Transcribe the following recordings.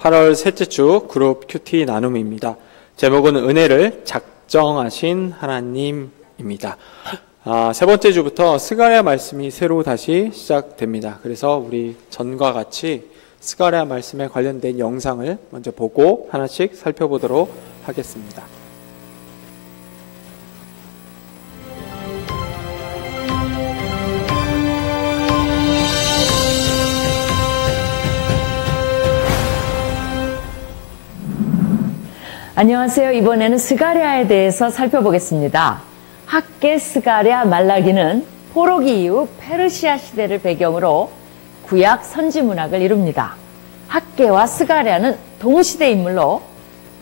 8월 셋째 주 그룹 큐티 나눔입니다. 제목은 은혜를 작정하신 하나님입니다. 세 번째 주부터 스가랴 말씀이 새로 다시 시작됩니다. 그래서 우리 전과 같이 스가랴 말씀에 관련된 영상을 먼저 보고 하나씩 살펴보도록 하겠습니다. 안녕하세요. 이번에는 스가랴에 대해서 살펴보겠습니다. 학개, 스가랴, 말라기는 포로기 이후 페르시아 시대를 배경으로 구약 선지 문학을 이룹니다. 학개와 스가랴는 동시대 인물로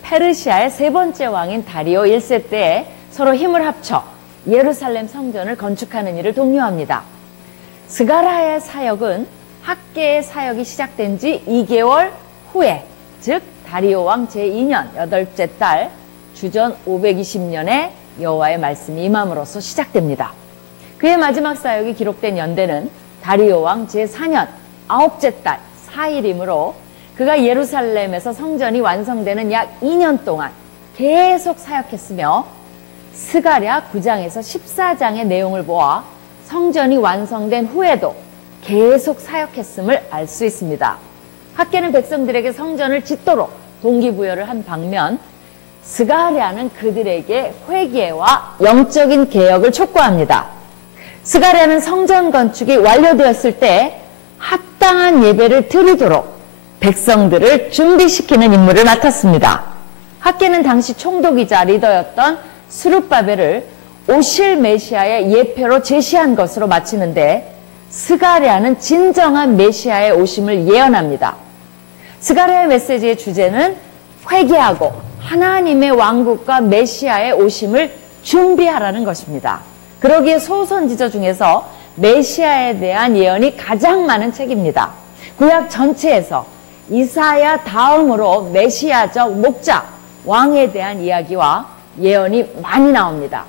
페르시아의 세 번째 왕인 다리오 1세 때에 서로 힘을 합쳐 예루살렘 성전을 건축하는 일을 독려합니다. 스가랴의 사역은 학개의 사역이 시작된 지 2개월 후에, 즉 다리오 왕 제2년 8째 달 주전 520년에 여호와의 말씀이 임함으로써 시작됩니다. 그의 마지막 사역이 기록된 연대는 다리오 왕 제4년 9째 달 4일이므로 그가 예루살렘에서 성전이 완성되는 약 2년 동안 계속 사역했으며 스가랴 9장에서 14장의 내용을 보아 성전이 완성된 후에도 계속 사역했음을 알 수 있습니다. 학개는 백성들에게 성전을 짓도록 동기부여를 한 반면 스가랴는 그들에게 회개와 영적인 개혁을 촉구합니다. 스가랴는 성전 건축이 완료되었을 때 합당한 예배를 드리도록 백성들을 준비시키는 임무를 맡았습니다. 학개는 당시 총독이자 리더였던 스룹바벨을 오실 메시아의 예표로 제시한 것으로 마치는데 스가랴는 진정한 메시아의 오심을 예언합니다. 스가랴의 메시지의 주제는 회개하고 하나님의 왕국과 메시아의 오심을 준비하라는 것입니다. 그러기에 소선지자 중에서 메시아에 대한 예언이 가장 많은 책입니다. 구약 전체에서 이사야 다음으로 메시아적 목자, 왕에 대한 이야기와 예언이 많이 나옵니다.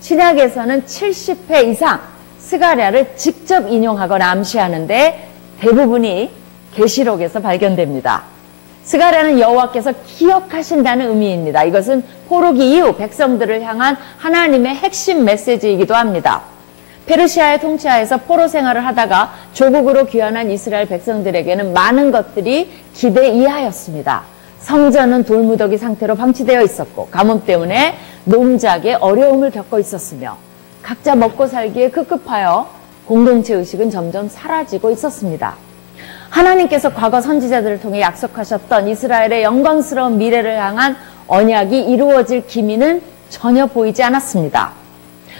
신약에서는 70회 이상 스가랴를 직접 인용하거나 암시하는데 대부분이 계시록에서 발견됩니다. 스가랴는 여호와께서 기억하신다는 의미입니다. 이것은 포로기 이후 백성들을 향한 하나님의 핵심 메시지이기도 합니다. 페르시아의 통치하에서 포로 생활을 하다가 조국으로 귀환한 이스라엘 백성들에게는 많은 것들이 기대 이하였습니다. 성전은 돌무더기 상태로 방치되어 있었고 가뭄 때문에 농작에 어려움을 겪고 있었으며 각자 먹고 살기에 급급하여 공동체 의식은 점점 사라지고 있었습니다. 하나님께서 과거 선지자들을 통해 약속하셨던 이스라엘의 영광스러운 미래를 향한 언약이 이루어질 기미는 전혀 보이지 않았습니다.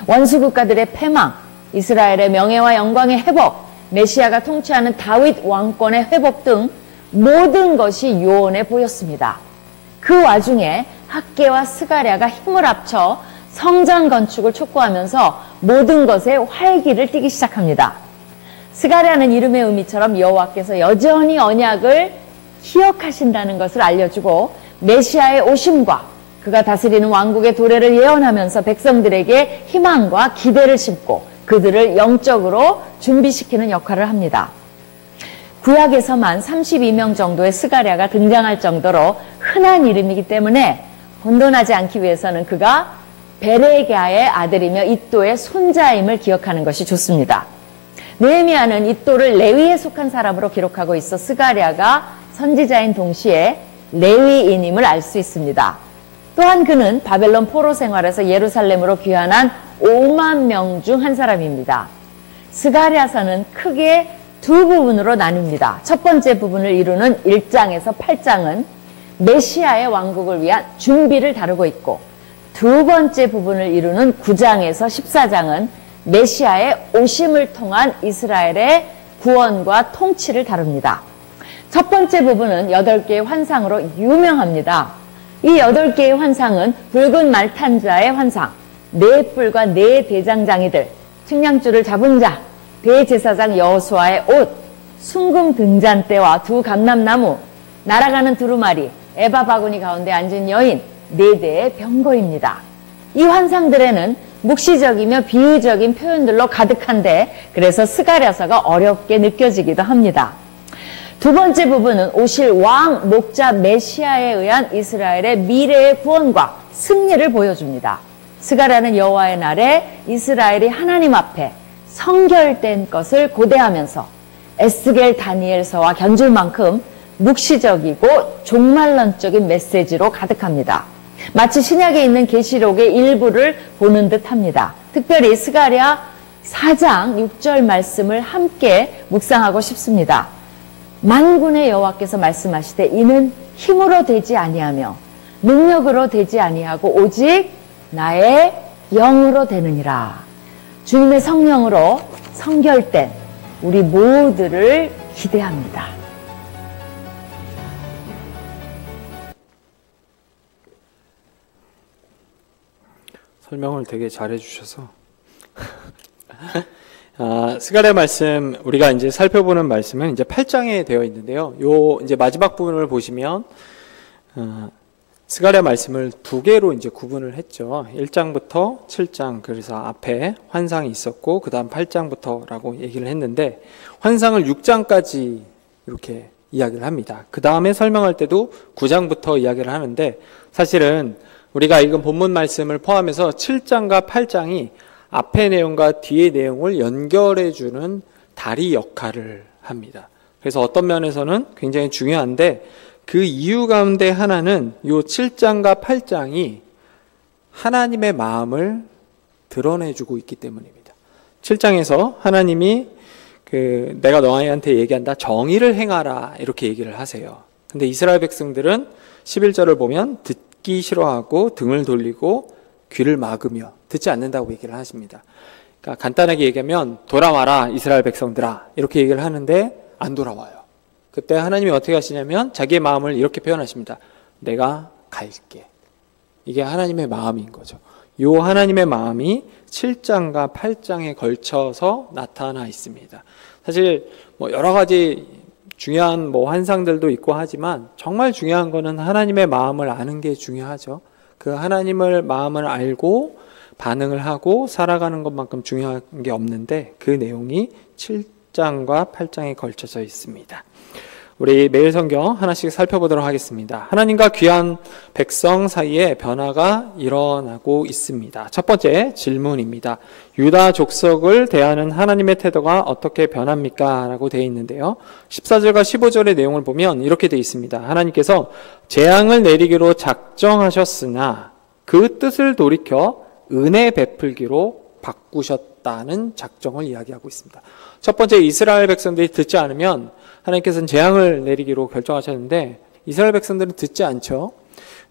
원수국가들의 패망, 이스라엘의 명예와 영광의 회복, 메시아가 통치하는 다윗 왕권의 회복 등 모든 것이 요원해 보였습니다. 그 와중에 학개와 스가랴가 힘을 합쳐 성전 건축을 촉구하면서 모든 것에 활기를 띠기 시작합니다. 스가랴는 이름의 의미처럼 여호와께서 여전히 언약을 기억하신다는 것을 알려주고 메시아의 오심과 그가 다스리는 왕국의 도래를 예언하면서 백성들에게 희망과 기대를 심고 그들을 영적으로 준비시키는 역할을 합니다. 구약에서만 32명 정도의 스가랴가 등장할 정도로 흔한 이름이기 때문에 혼돈하지 않기 위해서는 그가 베레기야의 아들이며 잇도의 손자임을 기억하는 것이 좋습니다. 느헤미야는 잇도를 레위에 속한 사람으로 기록하고 있어 스가랴가 선지자인 동시에 레위인임을 알 수 있습니다. 또한 그는 바벨론 포로 생활에서 예루살렘으로 귀환한 5만 명 중 한 사람입니다. 스가랴서는 크게 두 부분으로 나뉩니다. 첫 번째 부분을 이루는 1장에서 8장은 메시아의 왕국을 위한 준비를 다루고 있고 두 번째 부분을 이루는 9장에서 14장은 메시아의 오심을 통한 이스라엘의 구원과 통치를 다룹니다. 첫 번째 부분은 8개의 환상으로 유명합니다. 이 8개의 환상은 붉은 말탄자의 환상, 4뿔과 4대장장이들, 측량줄을 잡은 자, 대제사장 여호수아의 옷, 순금 등잔대와 2 감람나무, 날아가는 두루마리, 에바 바구니 가운데 앉은 여인, 4대의 병거입니다. 이 환상들에는 묵시적이며 비유적인 표현들로 가득한데 그래서 스가랴서가 어렵게 느껴지기도 합니다. 두 번째 부분은 오실 왕 목자 메시아에 의한 이스라엘의 미래의 구원과 승리를 보여줍니다. 스가랴는 여호와의 날에 이스라엘이 하나님 앞에 성결된 것을 고대하면서 에스겔 다니엘서와 견줄 만큼 묵시적이고 종말론적인 메시지로 가득합니다. 마치 신약에 있는 계시록의 일부를 보는 듯합니다. 특별히 스가랴 4장 6절 말씀을 함께 묵상하고 싶습니다. 만군의 여호와께서 말씀하시되 이는 힘으로 되지 아니하며 능력으로 되지 아니하고 오직 나의 영으로 되느니라. 주님의 성령으로 성결된 우리 모두를 기대합니다. 설명을 되게 잘해 주셔서 스가랴 말씀 우리가 이제 살펴보는 말씀은 이제 8장에 되어 있는데요. 요 이제 마지막 부분을 보시면 스가랴 말씀을 두 개로 이제 구분을 했죠. 1장부터 7장, 그래서 앞에 환상이 있었고 그다음 8장부터라고 얘기를 했는데 환상을 6장까지 이렇게 이야기를 합니다. 그다음에 설명할 때도 9장부터 이야기를 하는데 사실은 우리가 읽은 본문 말씀을 포함해서 7장과 8장이 앞의 내용과 뒤의 내용을 연결해 주는 다리 역할을 합니다. 그래서 어떤 면에서는 굉장히 중요한데 그 이유 가운데 하나는 이 7장과 8장이 하나님의 마음을 드러내주고 있기 때문입니다. 7장에서 하나님이 내가 너희한테 얘기한다, 정의를 행하라, 이렇게 얘기를 하세요. 근데 이스라엘 백성들은 11절을 보면 듣기 싫어하고 등을 돌리고 귀를 막으며 듣지 않는다고 얘기를 하십니다. 그러니까 간단하게 얘기하면 돌아와라 이스라엘 백성들아, 이렇게 얘기를 하는데 안 돌아와요. 그때 하나님이 어떻게 하시냐면 자기의 마음을 이렇게 표현하십니다. 내가 갈게. 이게 하나님의 마음인 거죠. 이 하나님의 마음이 7장과 8장에 걸쳐서 나타나 있습니다. 사실 여러 가지 중요한 환상들도 있고 하지만 정말 중요한 거는 하나님의 마음을 아는 게 중요하죠. 그 하나님의 마음을 알고 반응을 하고 살아가는 것만큼 중요한 게 없는데 그 내용이 7장과 8장에 걸쳐져 있습니다. 우리 매일 성경 하나씩 살펴보도록 하겠습니다. 하나님과 귀한 백성 사이에 변화가 일어나고 있습니다. 첫 번째 질문입니다. 유다 족속을 대하는 하나님의 태도가 어떻게 변합니까? 라고 되어 있는데요. 14절과 15절의 내용을 보면 이렇게 되어 있습니다. 하나님께서 재앙을 내리기로 작정하셨으나 그 뜻을 돌이켜 은혜 베풀기로 바꾸셨다는 작정을 이야기하고 있습니다. 첫 번째, 이스라엘 백성들이 듣지 않으면 하나님께서는 재앙을 내리기로 결정하셨는데 이스라엘 백성들은 듣지 않죠.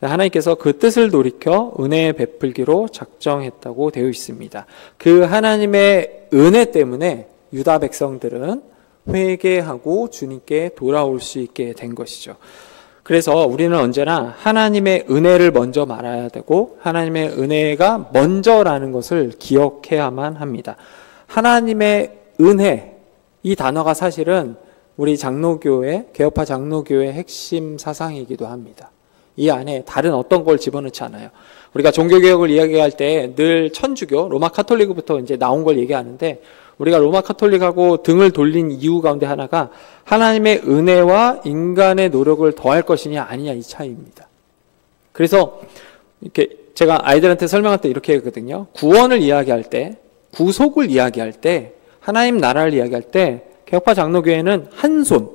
하나님께서 그 뜻을 돌이켜 은혜 베풀기로 작정했다고 되어 있습니다. 그 하나님의 은혜 때문에 유다 백성들은 회개하고 주님께 돌아올 수 있게 된 것이죠. 그래서 우리는 언제나 하나님의 은혜를 먼저 말해야 되고 하나님의 은혜가 먼저라는 것을 기억해야만 합니다. 하나님의 은혜, 이 단어가 사실은 우리 장로교회, 개혁파 장로교회의 핵심 사상이기도 합니다. 이 안에 다른 어떤 걸 집어넣지 않아요. 우리가 종교개혁을 이야기할 때 늘 천주교, 로마 카톨릭부터 이제 나온 걸 얘기하는데 우리가 로마 카톨릭하고 등을 돌린 이유 가운데 하나가 하나님의 은혜와 인간의 노력을 더할 것이냐 아니냐 이 차이입니다. 그래서 이렇게 제가 아이들한테 설명할 때 이렇게 하거든요. 구원을 이야기할 때, 구속을 이야기할 때, 하나님 나라를 이야기할 때 개혁파 장로교회는 한 손,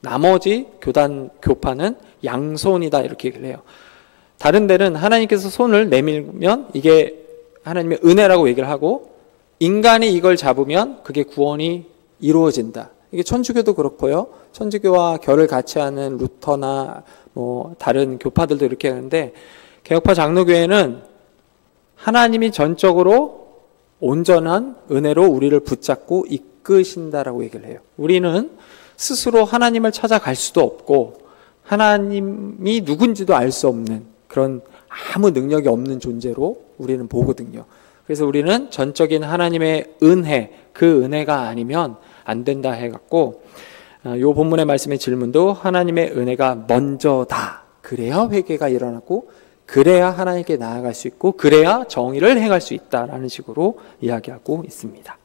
나머지 교파는 양손이다 이렇게 얘기를 해요. 다른 데는 하나님께서 손을 내밀면 이게 하나님의 은혜라고 얘기를 하고 인간이 이걸 잡으면 그게 구원이 이루어진다. 이게 천주교도 그렇고요. 천주교와 결을 같이 하는 루터나 다른 교파들도 이렇게 하는데 개혁파 장로교회는 하나님이 전적으로 온전한 은혜로 우리를 붙잡고 이끄신다라고 얘기를 해요. 우리는 스스로 하나님을 찾아갈 수도 없고 하나님이 누군지도 알 수 없는 그런 아무 능력이 없는 존재로 우리는 보거든요. 그래서 우리는 전적인 하나님의 은혜, 그 은혜가 아니면 안 된다 해갖고 이 본문의 말씀의 질문도 하나님의 은혜가 먼저다. 그래야 회개가 일어나고 그래야 하나님께 나아갈 수 있고 그래야 정의를 행할 수 있다라는 식으로 이야기하고 있습니다.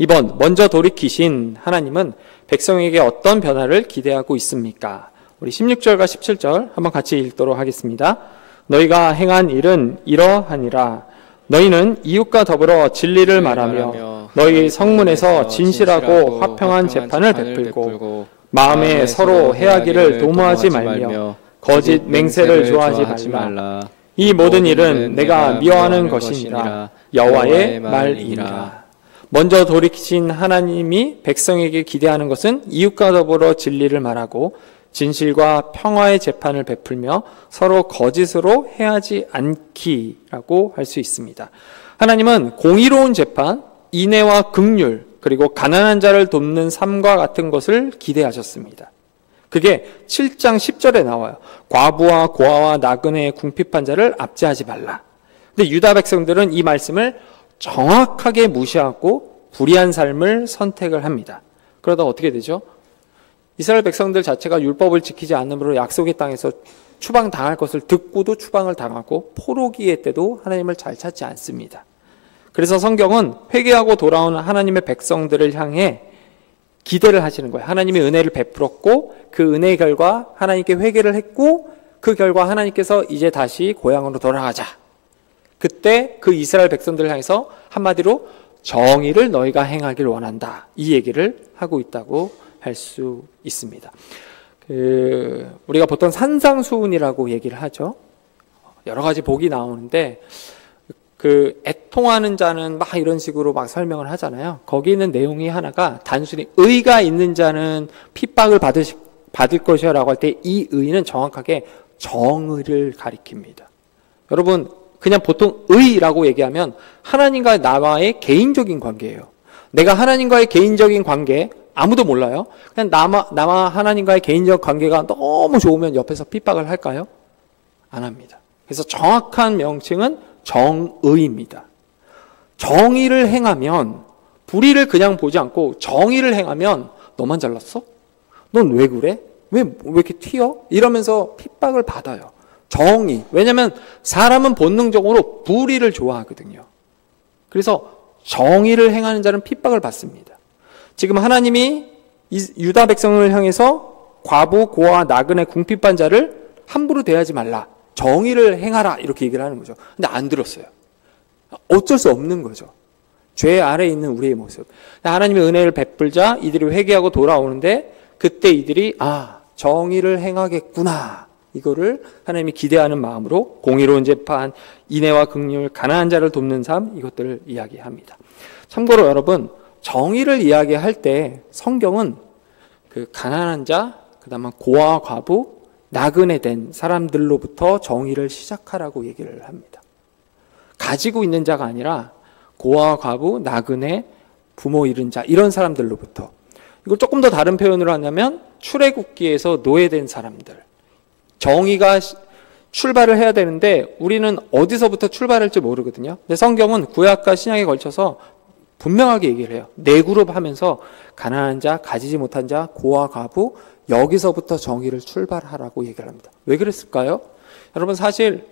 2번, 먼저 돌이키신 하나님은 백성에게 어떤 변화를 기대하고 있습니까? 우리 16절과 17절 한번 같이 읽도록 하겠습니다. 너희가 행한 일은 이러하니라. 너희는 이웃과 더불어 진리를 말하며 너희 성문에서 진실하고 화평한 재판을 베풀고 마음에 서로 해하기를 도모하지 말며 거짓 맹세를 좋아하지 말라. 이 모든 일은 내가 미워하는 것이니라. 여호와의 말이니라. 먼저 돌이키신 하나님이 백성에게 기대하는 것은 이웃과 더불어 진리를 말하고 진실과 평화의 재판을 베풀며 서로 거짓으로 해하지 않기라고 할 수 있습니다. 하나님은 공의로운 재판, 인애와 긍휼, 그리고 가난한 자를 돕는 삶과 같은 것을 기대하셨습니다. 그게 7장 10절에 나와요. 과부와 고아와 나그네의 궁핍한 자를 압제하지 말라. 근데 유다 백성들은 이 말씀을 정확하게 무시하고 불의한 삶을 선택을 합니다. 그러다 어떻게 되죠? 이스라엘 백성들 자체가 율법을 지키지 않으므로 약속의 땅에서 추방당할 것을 듣고도 추방을 당하고 포로기의 때도 하나님을 잘 찾지 않습니다. 그래서 성경은 회개하고 돌아오는 하나님의 백성들을 향해 기대를 하시는 거예요. 하나님의 은혜를 베풀었고 그 은혜의 결과 하나님께 회개를 했고 그 결과 하나님께서 이제 다시 고향으로 돌아가자. 그때 그 이스라엘 백성들을 향해서 한마디로 정의를 너희가 행하길 원한다. 이 얘기를 하고 있다고 할 수 있습니다. 우리가 보통 산상수훈이라고 얘기를 하죠. 여러 가지 복이 나오는데 애통하는 자는 막 이런 식으로 막 설명을 하잖아요. 거기 있는 내용이 하나가 단순히 의가 있는 자는 핍박을 받을 것이야 라고 할 때 이 의는 정확하게 정의를 가리킵니다. 여러분 그냥 보통 의라고 얘기하면 하나님과 나와의 개인적인 관계예요. 내가 하나님과의 개인적인 관계 아무도 몰라요. 그냥 나와 하나님과의 개인적 관계가 너무 좋으면 옆에서 핍박을 할까요? 안 합니다. 그래서 정확한 명칭은 정의입니다. 정의를 행하면 불의를 그냥 보지 않고 정의를 행하면 너만 잘났어? 넌 왜 그래? 왜 이렇게 튀어? 이러면서 핍박을 받아요. 정의. 왜냐하면 사람은 본능적으로 불의를 좋아하거든요. 그래서 정의를 행하는 자는 핍박을 받습니다. 지금 하나님이 유다 백성을 향해서 과부, 고아, 나그네, 궁핍한 자를 함부로 대하지 말라. 정의를 행하라. 이렇게 얘기를 하는 거죠. 근데 안 들었어요. 어쩔 수 없는 거죠. 죄 아래에 있는 우리의 모습. 하나님의 은혜를 베풀자 이들이 회개하고 돌아오는데 그때 이들이 정의를 행하겠구나. 이거를 하나님이 기대하는 마음으로 공의로운 재판, 인애와 긍휼, 가난한 자를 돕는 삶 이것들을 이야기합니다. 참고로 여러분 정의를 이야기할 때 성경은 그 가난한 자, 그다음에 고아, 과부, 나그네 된 사람들로부터 정의를 시작하라고 얘기를 합니다. 가지고 있는 자가 아니라 고아, 과부, 나그네, 부모 잃은 자 이런 사람들로부터. 이걸 조금 더 다른 표현으로 하냐면 출애굽기에서 노예된 사람들. 정의가 출발을 해야 되는데 우리는 어디서부터 출발할지 모르거든요. 근데 성경은 구약과 신약에 걸쳐서 분명하게 얘기를 해요. 네 그룹 하면서 가난한 자, 가지지 못한 자, 고아, 과부 여기서부터 정의를 출발하라고 얘기를 합니다. 왜 그랬을까요? 여러분 사실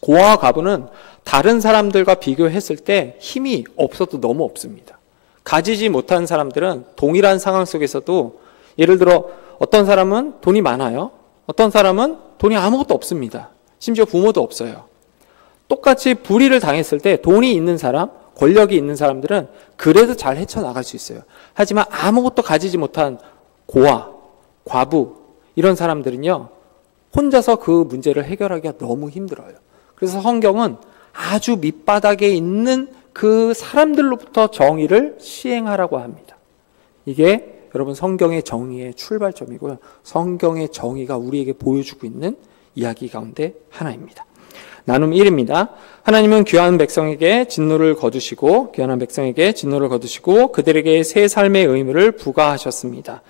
고아, 과부는 다른 사람들과 비교했을 때 힘이 없어도 너무 없습니다. 가지지 못한 사람들은 동일한 상황 속에서도 예를 들어 어떤 사람은 돈이 많아요. 어떤 사람은 돈이 아무것도 없습니다. 심지어 부모도 없어요. 똑같이 불의를 당했을 때 돈이 있는 사람, 권력이 있는 사람들은 그래도 잘 헤쳐나갈 수 있어요. 하지만 아무것도 가지지 못한 고아, 과부 이런 사람들은요. 혼자서 그 문제를 해결하기가 너무 힘들어요. 그래서 성경은 아주 밑바닥에 있는 그 사람들로부터 정의를 시행하라고 합니다. 이게 여러분 성경의 정의의 출발점이고요. 성경의 정의가 우리에게 보여주고 있는 이야기 가운데 하나입니다. 나눔 1입니다. 하나님은 귀한 백성에게 진노를 거두시고 그들에게 새 삶의 의무를 부과하셨습니다.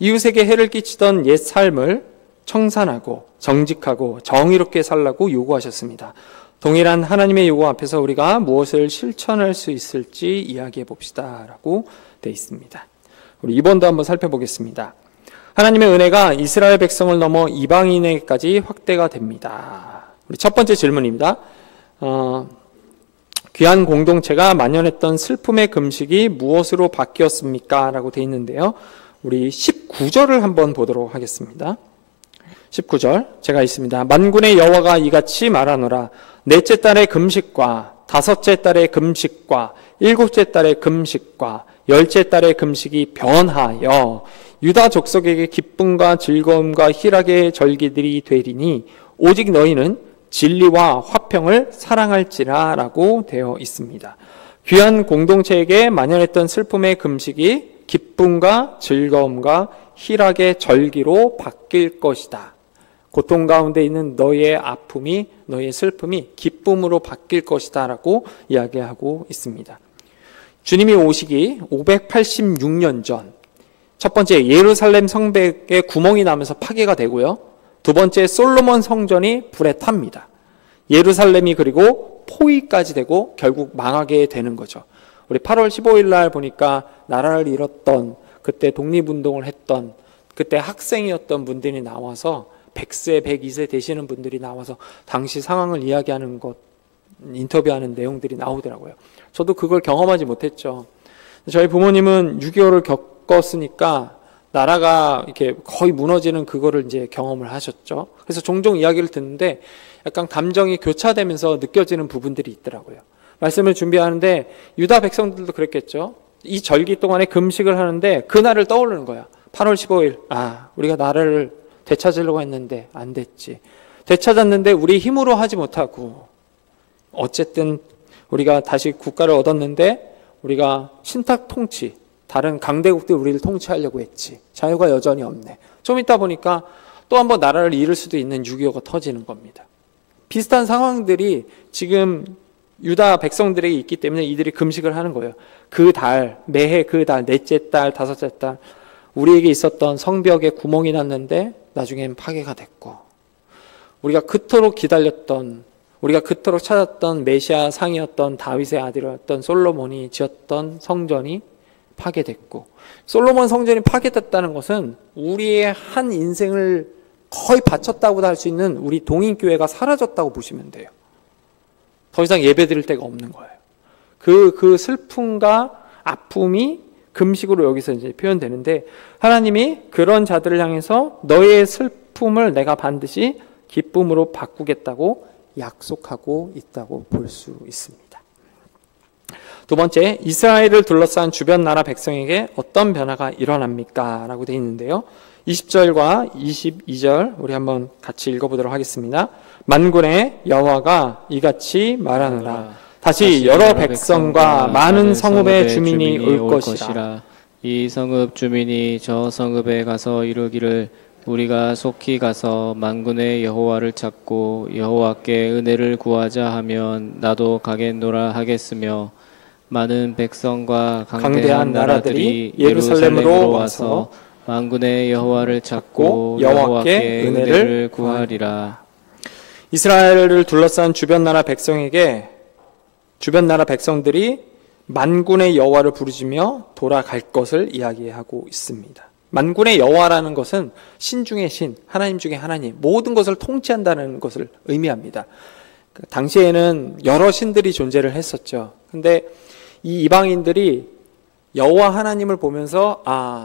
이웃에게 해를 끼치던 옛 삶을 청산하고 정직하고 정의롭게 살라고 요구하셨습니다. 동일한 하나님의 요구 앞에서 우리가 무엇을 실천할 수 있을지 이야기해 봅시다 라고 되어 있습니다. 우리 2번도 한번 살펴보겠습니다. 하나님의 은혜가 이스라엘 백성을 넘어 이방인에게까지 확대가 됩니다. 우리 첫 번째 질문입니다. 귀한 공동체가 만연했던 슬픔의 금식이 무엇으로 바뀌었습니까? 라고 되어 있는데요. 우리 19절을 한번 보도록 하겠습니다. 19절 제가 있습니다. 만군의 여호와가 이같이 말하노라. 넷째 달의 금식과 다섯째 달의 금식과 일곱째 달의 금식과 열째 달의 금식이 변하여 유다 족속에게 기쁨과 즐거움과 희락의 절기들이 되리니 오직 너희는 진리와 화평을 사랑할지라 라고 되어 있습니다. 귀한 공동체에게 만연했던 슬픔의 금식이 기쁨과 즐거움과 희락의 절기로 바뀔 것이다. 고통 가운데 있는 너희의 아픔이, 너희의 슬픔이 기쁨으로 바뀔 것이다 라고 이야기하고 있습니다. 주님이 오시기 586년 전, 첫 번째 예루살렘 성벽에 구멍이 나면서 파괴가 되고요. 두 번째 솔로몬 성전이 불에 탑니다. 예루살렘이 그리고 포위까지 되고 결국 망하게 되는 거죠. 우리 8월 15일 날 보니까 나라를 잃었던, 그때 독립운동을 했던, 그때 학생이었던 분들이 나와서 100세, 102세 되시는 분들이 나와서 당시 상황을 이야기하는 것, 인터뷰하는 내용들이 나오더라고요. 저도 그걸 경험하지 못했죠. 저희 부모님은 6.25를 겪었으니까 나라가 이렇게 거의 무너지는 그거를 이제 경험을 하셨죠. 그래서 종종 이야기를 듣는데 약간 감정이 교차되면서 느껴지는 부분들이 있더라고요. 말씀을 준비하는데 유다 백성들도 그랬겠죠. 이 절기 동안에 금식을 하는데 그날을 떠오르는 거야. 8월 15일, 우리가 나라를 되찾으려고 했는데 안 됐지. 되찾았는데 우리 힘으로 하지 못하고 어쨌든 우리가 다시 국가를 얻었는데 우리가 신탁 통치, 다른 강대국들이 우리를 통치하려고 했지. 자유가 여전히 없네. 좀 있다 보니까 또 한번 나라를 잃을 수도 있는 6.25가 터지는 겁니다. 비슷한 상황들이 지금 유다 백성들에게 있기 때문에 이들이 금식을 하는 거예요. 그 달, 매해 그 달, 넷째 달, 다섯째 달 우리에게 있었던 성벽에 구멍이 났는데 나중엔 파괴가 됐고, 우리가 그토록 기다렸던, 우리가 그토록 찾았던 메시아 상이었던 다윗의 아들이었던 솔로몬이 지었던 성전이 파괴됐고, 솔로몬 성전이 파괴됐다는 것은 우리의 한 인생을 거의 바쳤다고도 할 수 있는 우리 동인교회가 사라졌다고 보시면 돼요. 더 이상 예배 드릴 데가 없는 거예요. 그 슬픔과 아픔이 금식으로 여기서 이제 표현되는데, 하나님이 그런 자들을 향해서 너의 슬픔을 내가 반드시 기쁨으로 바꾸겠다고 약속하고 있다고 볼 수 있습니다. 두 번째, 이스라엘을 둘러싼 주변 나라 백성에게 어떤 변화가 일어납니까? 라고 되어 있는데요. 20절과 22절 우리 한번 같이 읽어보도록 하겠습니다. 만군의 여호와가 이같이 말하노라. 다시 여러 백성과 많은 성읍의 주민이 올 것이라. 이 성읍 주민이 저 성읍에 가서 이르기를 우리가 속히 가서 만군의 여호와를 찾고 여호와께 은혜를 구하자 하면 나도 가겠노라 하겠으며, 많은 백성과 강대한 나라들이 예루살렘으로 와서 만군의 여호와를 찾고 여호와께 은혜를 구하리라. 이스라엘을 둘러싼 주변 나라 백성에게, 주변 나라 백성들이 만군의 여호와를 부르짖으며 돌아갈 것을 이야기하고 있습니다. 만군의 여호와라는 것은 신 중의 신, 하나님 중의 하나님, 모든 것을 통치한다는 것을 의미합니다. 당시에는 여러 신들이 존재를 했었죠. 근데 이 이방인들이 여호와 하나님을 보면서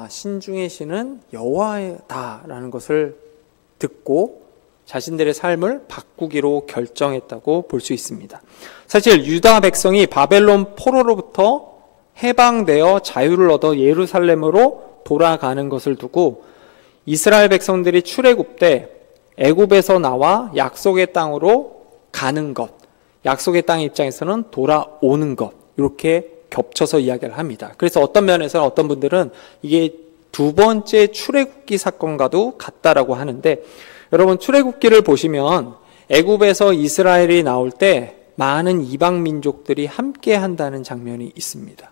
신 중의 신은 여호와다라는 것을 듣고 자신들의 삶을 바꾸기로 결정했다고 볼 수 있습니다. 사실 유다 백성이 바벨론 포로로부터 해방되어 자유를 얻어 예루살렘으로 돌아가는 것을 두고 이스라엘 백성들이 출애굽 때 애굽에서 나와 약속의 땅으로 가는 것, 약속의 땅의 입장에서는 돌아오는 것, 이렇게 겹쳐서 이야기를 합니다. 그래서 어떤 면에서는 어떤 분들은 이게 두 번째 출애굽기 사건과도 같다라고 하는데, 여러분 출애굽기를 보시면 애굽에서 이스라엘이 나올 때 많은 이방 민족들이 함께 한다는 장면이 있습니다.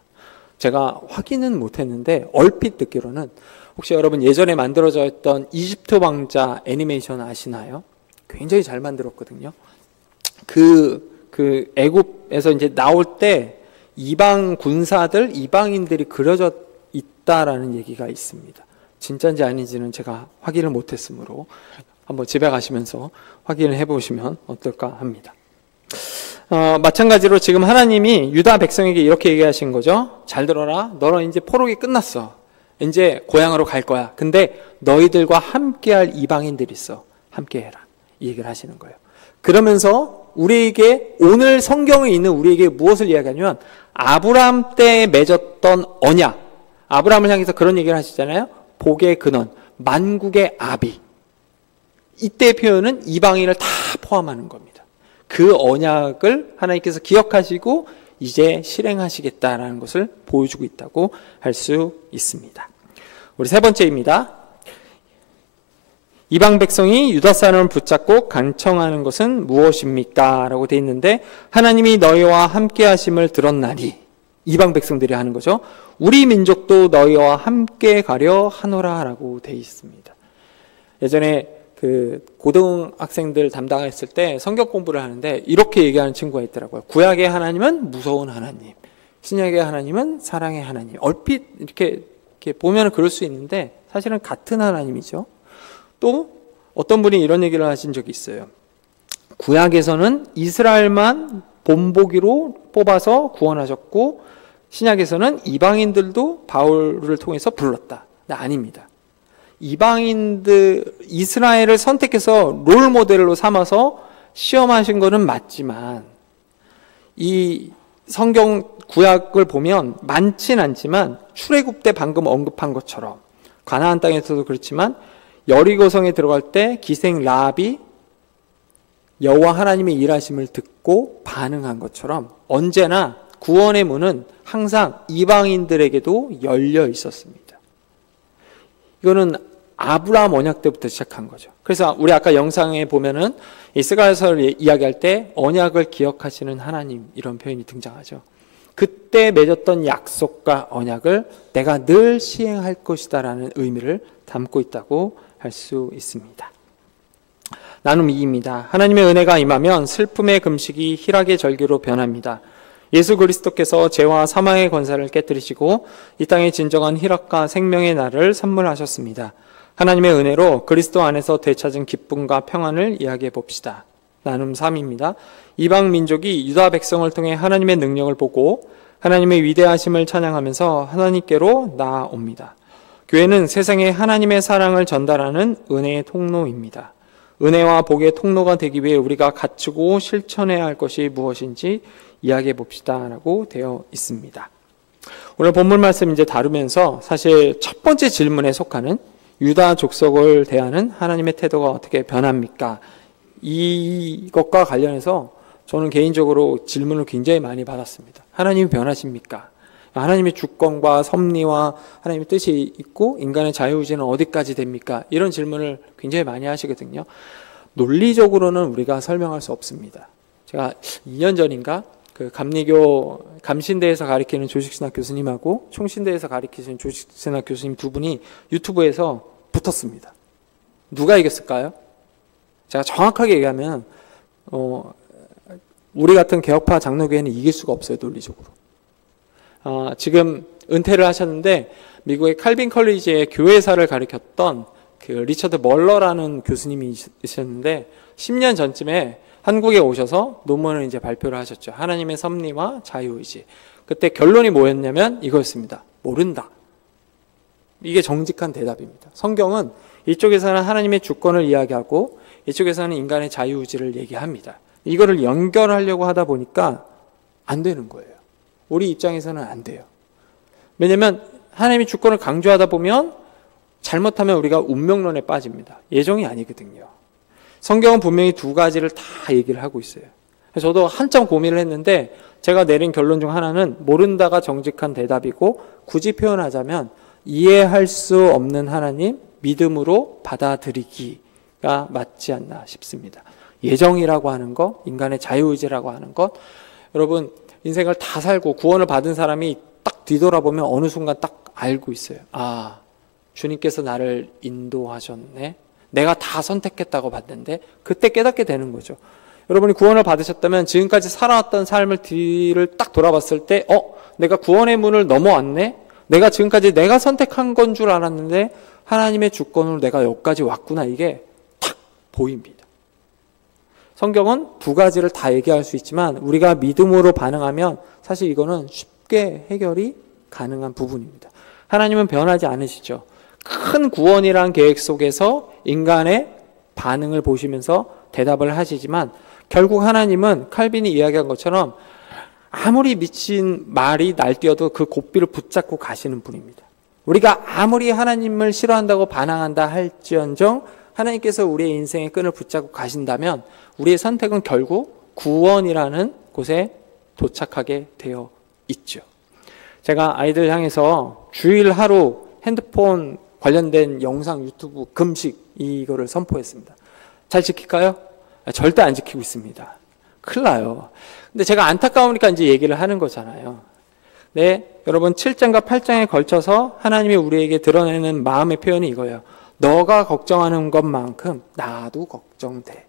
제가 확인은 못했는데 얼핏 듣기로는, 혹시 여러분 예전에 만들어져 있던 이집트 왕자 애니메이션 아시나요? 굉장히 잘 만들었거든요. 그 애굽에서 이제 나올 때 이방 군사들, 이방인들이 그려져 있다라는 얘기가 있습니다. 진짜인지 아닌지는 제가 확인을 못했으므로 한번 집에 가시면서 확인을 해보시면 어떨까 합니다. 마찬가지로 지금 하나님이 유다 백성에게 이렇게 얘기하신 거죠. 잘 들어라. 너는 이제 포로기 끝났어. 이제 고향으로 갈 거야. 근데 너희들과 함께할 이방인들이 있어. 함께해라. 이 얘기를 하시는 거예요. 그러면서 우리에게 오늘 성경에 있는 우리에게 무엇을 이야기하냐면 아브라함 때 맺었던 언약. 아브라함을 향해서 그런 얘기를 하시잖아요. 복의 근원, 만국의 아비. 이때 표현은 이방인을 다 포함하는 겁니다. 그 언약을 하나님께서 기억하시고 이제 실행하시겠다라는 것을 보여주고 있다고 할 수 있습니다. 우리 세 번째입니다. 이방 백성이 유다 사람을 붙잡고 간청하는 것은 무엇입니까? 라고 되어 있는데 하나님이 너희와 함께 하심을 들었나니 이방 백성들이 하는 거죠. 우리 민족도 너희와 함께 가려 하노라 라고 되어 있습니다. 예전에 그 고등학생들 담당했을 때 성경 공부를 하는데 이렇게 얘기하는 친구가 있더라고요. 구약의 하나님은 무서운 하나님, 신약의 하나님은 사랑의 하나님. 얼핏 이렇게 보면 그럴 수 있는데 사실은 같은 하나님이죠. 또 어떤 분이 이런 얘기를 하신 적이 있어요. 구약에서는 이스라엘만 본보기로 뽑아서 구원하셨고 신약에서는 이방인들도 바울을 통해서 불렀다. 네, 아닙니다. 이방인들, 이스라엘을 선택해서 롤 모델로 삼아서 시험하신 것은 맞지만 이 성경 구약을 보면 많진 않지만 출애굽 때 방금 언급한 것처럼 가나안 땅에서도 그렇지만 여리고성에 들어갈 때 기생 라합이 여호와 하나님의 일하심을 듣고 반응한 것처럼 언제나 구원의 문은 항상 이방인들에게도 열려 있었습니다. 이거는 아브라함 언약 때부터 시작한 거죠. 그래서 우리 아까 영상에 보면은 이 스가랴서를 이야기할 때 언약을 기억하시는 하나님 이런 표현이 등장하죠. 그때 맺었던 약속과 언약을 내가 늘 시행할 것이다라는 의미를 담고 있다고 할 수 있습니다. 나눔 2입니다. 하나님의 은혜가 임하면 슬픔의 금식이 희락의 절기로 변합니다. 예수 그리스도께서 죄와 사망의 권세를 깨뜨리시고 이 땅의 진정한 희락과 생명의 날을 선물하셨습니다. 하나님의 은혜로 그리스도 안에서 되찾은 기쁨과 평안을 이야기해 봅시다. 나눔 3입니다. 이방 민족이 유다 백성을 통해 하나님의 능력을 보고 하나님의 위대하심을 찬양하면서 하나님께로 나아옵니다. 교회는 세상에 하나님의 사랑을 전달하는 은혜의 통로입니다. 은혜와 복의 통로가 되기 위해 우리가 갖추고 실천해야 할 것이 무엇인지 이야기해 봅시다 라고 되어 있습니다. 오늘 본문 말씀 이제 다루면서 사실 첫 번째 질문에 속하는 유다 족속을 대하는 하나님의 태도가 어떻게 변합니까? 이것과 관련해서 저는 개인적으로 질문을 굉장히 많이 받았습니다. 하나님이 변하십니까? 하나님의 주권과 섭리와 하나님의 뜻이 있고 인간의 자유의지는 어디까지 됩니까? 이런 질문을 굉장히 많이 하시거든요. 논리적으로는 우리가 설명할 수 없습니다. 제가 2년 전인가 그 감리교 감신대에서 가르치는 조식신학 교수님하고 총신대에서 가르치는 조식신학 교수님 두 분이 유튜브에서 붙었습니다. 누가 이겼을까요? 제가 정확하게 얘기하면 우리 같은 개혁파 장로교회는 이길 수가 없어요. 논리적으로. 지금 은퇴를 하셨는데 미국의 칼빈 컬리지의 교회사를 가르쳤던 그 리처드 멀러라는 교수님이 있었는데 10년 전쯤에 한국에 오셔서 논문을 이제 발표를 하셨죠. 하나님의 섭리와 자유의지. 그때 결론이 뭐였냐면 이거였습니다. 모른다. 이게 정직한 대답입니다. 성경은 이쪽에서는 하나님의 주권을 이야기하고 이쪽에서는 인간의 자유의지를 얘기합니다. 이거를 연결하려고 하다 보니까 안 되는 거예요. 우리 입장에서는 안 돼요. 왜냐하면 하나님의 주권을 강조하다 보면 잘못하면 우리가 운명론에 빠집니다. 예정이 아니거든요. 성경은 분명히 두 가지를 다 얘기를 하고 있어요. 저도 한참 고민을 했는데 제가 내린 결론 중 하나는 모른다가 정직한 대답이고 굳이 표현하자면 이해할 수 없는 하나님 믿음으로 받아들이기가 맞지 않나 싶습니다. 예정이라고 하는 것, 인간의 자유의지라고 하는 것, 여러분 인생을 다 살고 구원을 받은 사람이 딱 뒤돌아보면 어느 순간 딱 알고 있어요. 아, 주님께서 나를 인도하셨네. 내가 다 선택했다고 봤는데 그때 깨닫게 되는 거죠. 여러분이 구원을 받으셨다면 지금까지 살아왔던 삶을 뒤를 딱 돌아봤을 때 내가 구원의 문을 넘어왔네. 내가 지금까지 내가 선택한 건 줄 알았는데 하나님의 주권으로 내가 여기까지 왔구나. 이게 탁 보입니다. 성경은 두 가지를 다 얘기할 수 있지만 우리가 믿음으로 반응하면 사실 이거는 쉽게 해결이 가능한 부분입니다. 하나님은 변하지 않으시죠. 큰 구원이라는 계획 속에서 인간의 반응을 보시면서 대답을 하시지만 결국 하나님은 칼빈이 이야기한 것처럼 아무리 미친 말이 날뛰어도 그 고삐를 붙잡고 가시는 분입니다. 우리가 아무리 하나님을 싫어한다고 반항한다 할지언정 하나님께서 우리의 인생의 끈을 붙잡고 가신다면 우리의 선택은 결국 구원이라는 곳에 도착하게 되어 있죠. 제가 아이들 향해서 주일 하루 핸드폰 관련된 영상 유튜브 금식 이거를 선포했습니다. 잘 지킬까요? 절대 안 지키고 있습니다. 큰일 나요. 근데 제가 안타까우니까 이제 얘기를 하는 거잖아요. 네, 여러분 7장과 8장에 걸쳐서 하나님이 우리에게 드러내는 마음의 표현이 이거예요. 너가 걱정하는 것만큼 나도 걱정돼.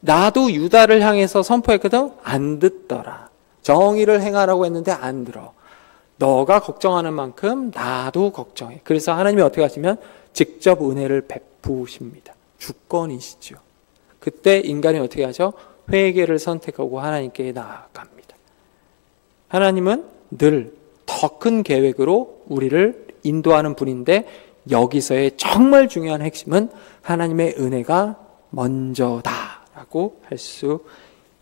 나도 유다를 향해서 선포했거든. 안 듣더라. 정의를 행하라고 했는데 안 들어. 너가 걱정하는 만큼 나도 걱정해. 그래서 하나님이 어떻게 하시면 직접 은혜를 베푸십니다. 주권이시죠. 그때 인간이 어떻게 하죠? 회개를 선택하고 하나님께 나아갑니다. 하나님은 늘 더 큰 계획으로 우리를 인도하는 분인데 여기서의 정말 중요한 핵심은 하나님의 은혜가 먼저다라고 할 수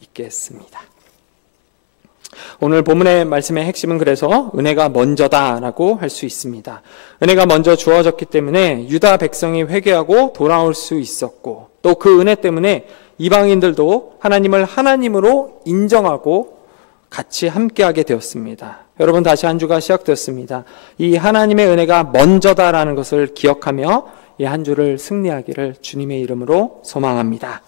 있겠습니다. 오늘 본문의 말씀의 핵심은 그래서 은혜가 먼저다라고 할 수 있습니다. 은혜가 먼저 주어졌기 때문에 유다 백성이 회개하고 돌아올 수 있었고 또 그 은혜 때문에 이방인들도 하나님을 하나님으로 인정하고 같이 함께하게 되었습니다. 여러분 다시 한 주가 시작되었습니다. 이 하나님의 은혜가 먼저다라는 것을 기억하며 이 한 주를 승리하기를 주님의 이름으로 소망합니다.